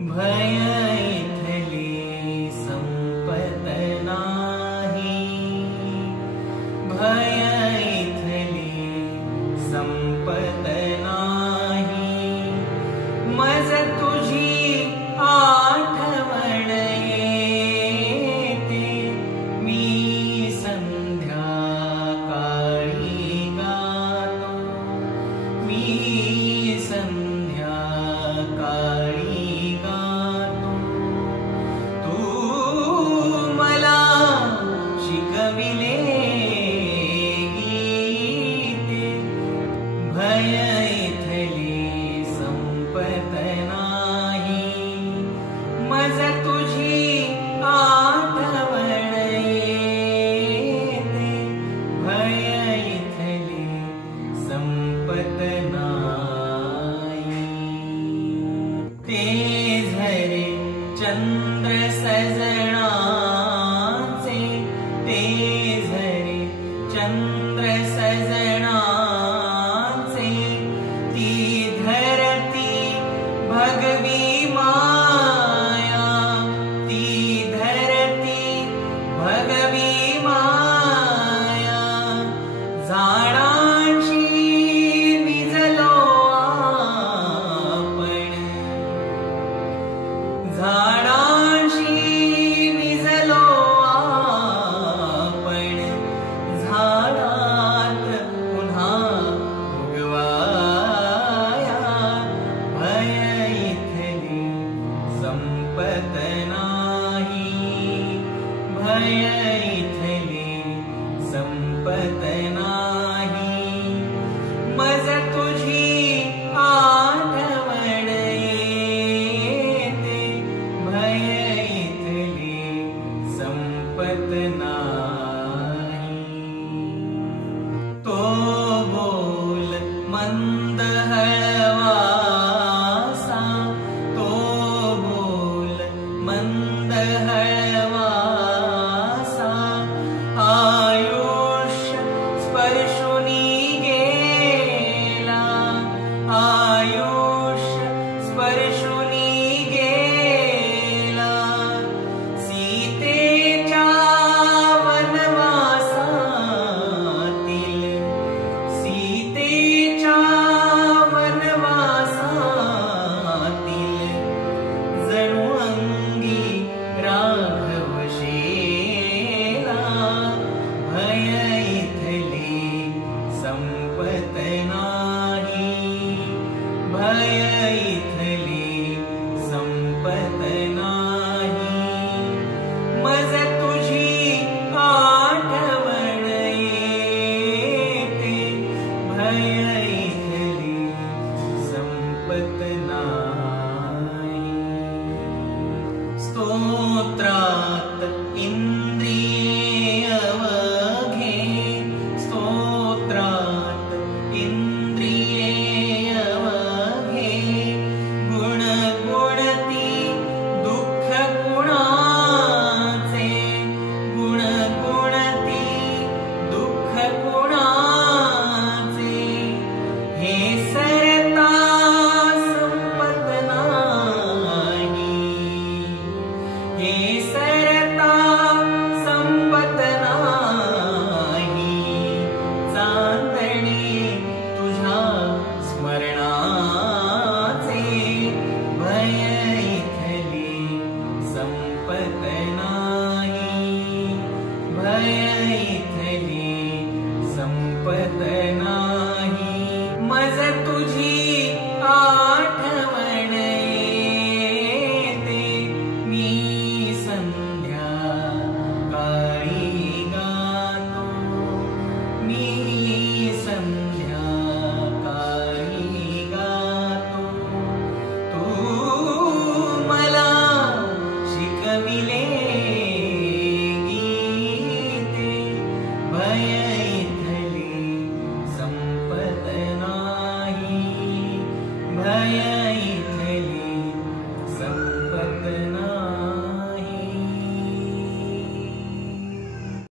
भय इथली संपत नाही, भय इथली संपत नाही। मज तुझी आठवण येते, मी संध्याकाळी गातो, मी संध्याकाळी गातो। तू मला शिकविले गीते, भय इथली संपत नाही। मज तुझी आठवण येते, भय इथली संपत नाही। ते झरे चंद्र सजनाचे, ते झरे चंद्र सजनाचे, ती धरती भगवी माया, ती धरती भगवी माया। झाडांशी निजलो आपण, झाडांशी निजलो आपण, झाडात पुन्हा उगवाया। भय इथली संपत नाही, भय